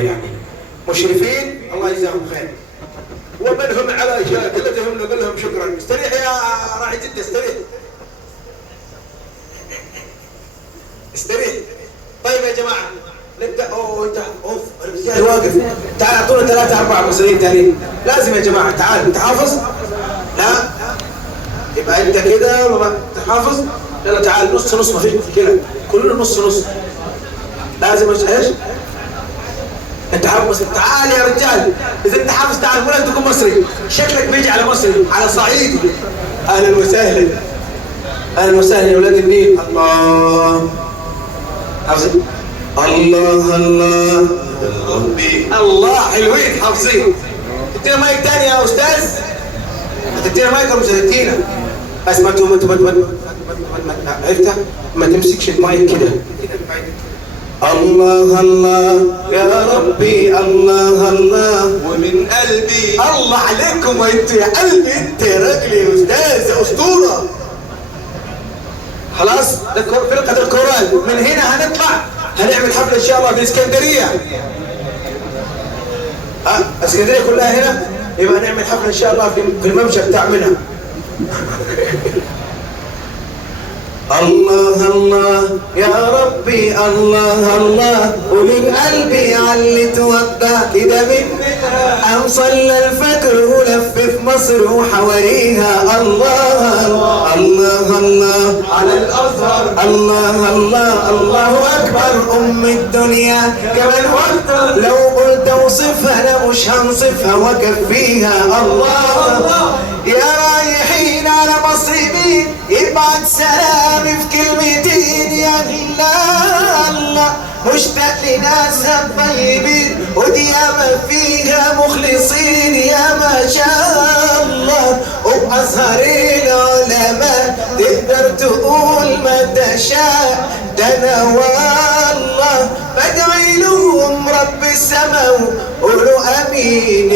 يعني مشرفين الله يجزاهم خير، ومن هم على شاكلتهم نقول لهم شكرا. استريح يا راعي جدة، استريح استريح. طيب يا جماعة نبدأ. انت الرجال واقف، تعال اعطونا 3 4 مصريين ثانيين لازم يا جماعة. تعال انت حافظ؟ لا يبقى انت كده تحافظ. يلا تعال نص نص، ما فيش مشكلة، كله نص نص. لازم ايش؟ انت حافظ مصري. تعال يا رجال، اذا انت حافظ تعال، مو لازم تكون مصري، شكلك بيجي على مصري على صعيدي. اهلا وسهلا، اهلا وسهلا يا اولاد النيل. الله حافظين؟ الله الله ربي الله. حلوين حافظين. تدينا مايك ثاني يا استاذ، تدينا مايك ولا مش هتدينا؟ بس ما عرفتها، ما تمسكش المايك كده. الله الله يا ربي الله الله ومن قلبي. الله عليكم وانتوا يا قلبي، انت يا راجل يا استاذ يا اسطوره. خلاص فرقه القران من هنا هنطلع هنعمل حفله ان شاء الله في اسكندريه. اسكندريه كلها هنا، يبقى نعمل حفله ان شاء الله في الممشى بتاع منها. الله الله يا ربي الله الله ومن قلبي علي توضى كده منها. قام صلى الفجر ولفف مصر وحواريها. الله الله الله على الازهر. الله الله الله اكبر. ام الدنيا كمان وقت لو قلت اوصفها انا مش هنصفها واكفيها. الله يا رايحين على مصر مين يبعت سلامي في كلمتين. يا الله الله مشتاق لناسها طيبين وديما فيها مخلصين. يا ما شاء الله وبأزهر العلماء تقدر تقول ما تشاء. ده انا والله بدعي لهم رب السماء وقولوا امين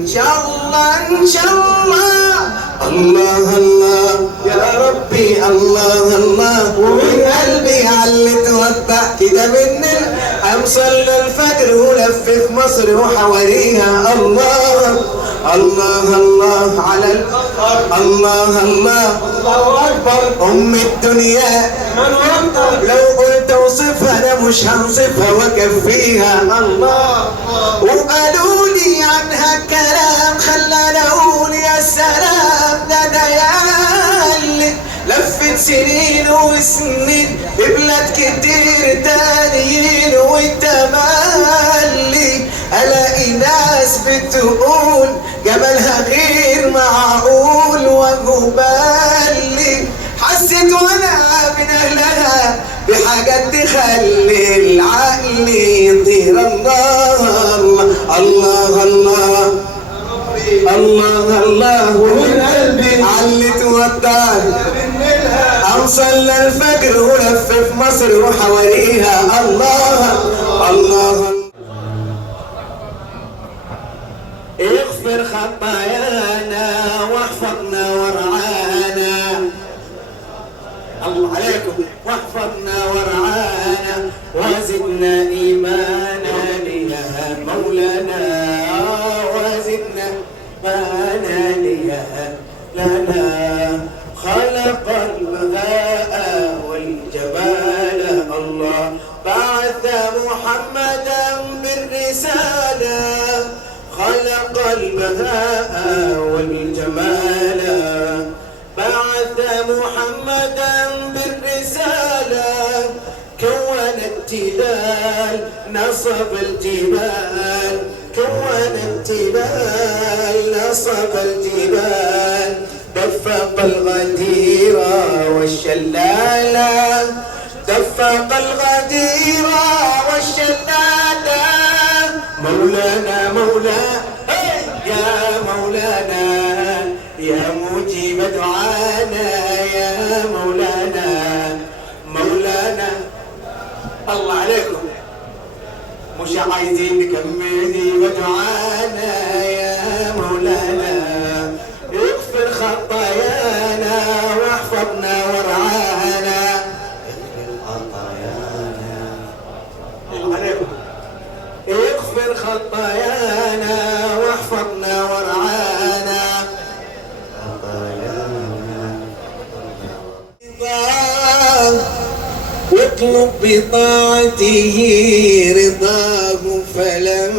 ان شاء الله ان شاء الله. الله الله يا ربي الله الله ومن قلبي علي توضع كده من قام صلى الفجر ولفف مصر وحواريها. الله الله الله على الأطهر. الله الله الله أكبر. أم الدنيا من وقت لو قلت اوصفها أنا مش هنصفها واكفيها. الله وقالوا لي عنها كلام خلاني أقول يا سلام. ده أنا ياللي لفت سنين وسنين ببلاد كتير تانيين وتملي الاقي ناس بتقول جمالها غير معقول وجبالي. حسيت وانا من اهلها بحاجات تخلي العقل يطير. الله الله الله الله الله ومن قلبي علي توضى قام صلى الفجر ولفف مصر وحواريها. الله الله اغفر خطايانا واحفظنا ورعانا. الله عليكم. واحفظنا ورعانا وزدنا ايمانا يا مولانا. وزدنا ايمانا يا لنا. خلق البهاء والجمال. الله بعث محمدا بالرسالة. خلق البهاء والجمال. بعث محمدا بالرسالة. كون التلال نصب الجبال. كون التلال نصب الجبال. دفق الغدير والشلالة. دفق الغدير والشلالة. مولانا مولانا يا مولانا يا مجيب دعانا. يا مولانا مولانا. الله عليكم مش عايزين نكمل ودعانا. يا مولانا اغفر خطايانا واحفظنا ورعانا. اغفر خطايانا. الله عليكم. اغفر خطايانا واحفظنا وارعانا. واطلب بطاعته رضاه فلم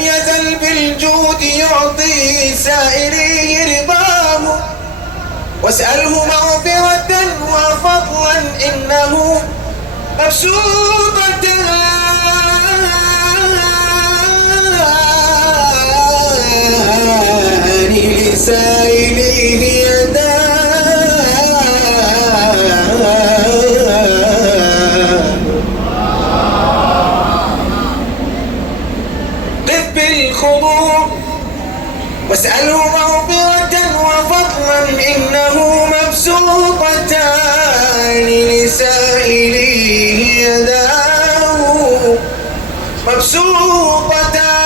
يزل بالجود يعطي سائريه رضاه. واسأله مغفرة وفضلا إنه مبسوطة لسائله يداه. قف بالخضوع واسأله مغفرة وفضلا إنه مبسوطتان لسائله يداه. مبسوطتان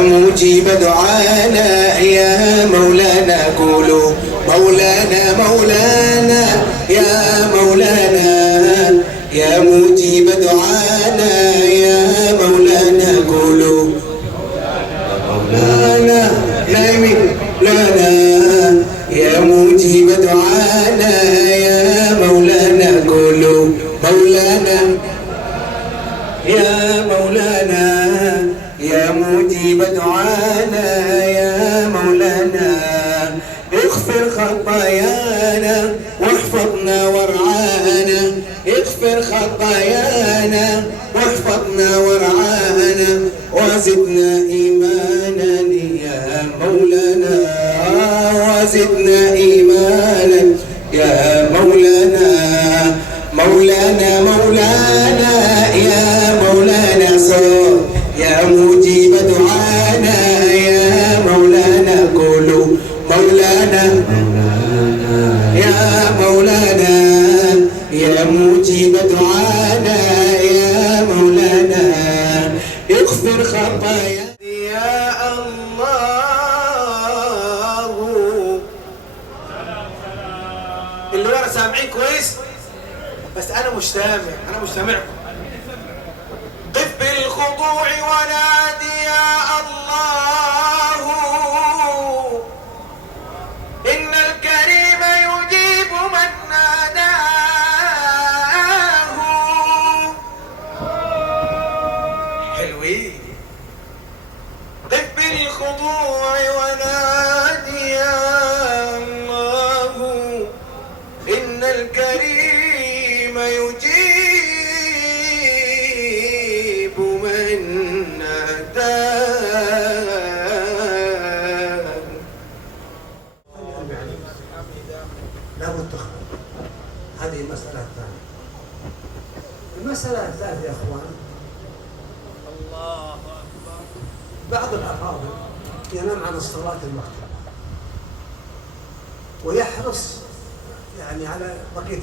مجيب دعانا يا مولانا. قولوا مولانا مولانا يا مولانا يا مجيب دعانا يا مولانا. قولوا مولانا لا يمين لنا يا مجيب دعانا يا مولانا. قولوا مولانا يا مولانا يا مجيب دعانا يا مولانا. اغفر خطايانا واحفظنا وارعانا. اغفر خطايانا واحفظنا وارعانا. وزدنا إيمانا يا مولانا. وزدنا إيمانا يا مولانا. مولانا مولانا يا مولانا. صار يا مجيب دعانا يا مولانا. قولوا مولانا يا مولانا يا مجيب دعانا يا مولانا. اغفر خطايا يا الله. اللي ورا سامعين كويس بس انا مش سامعكم. قف بالخضوع ونادي يا الله. إن الكريم يجيب من ناداه. حلوين. قف بالخضوع ونادي يا الله. إن الكريم يجيب من ناداه. لا منتخب. هذه المسألة الثانية. المسألة الثالثة يا اخوان، الله اكبر، بعض الافاضل ينام عن الصلاة المكتوبة ويحرص يعني على بقية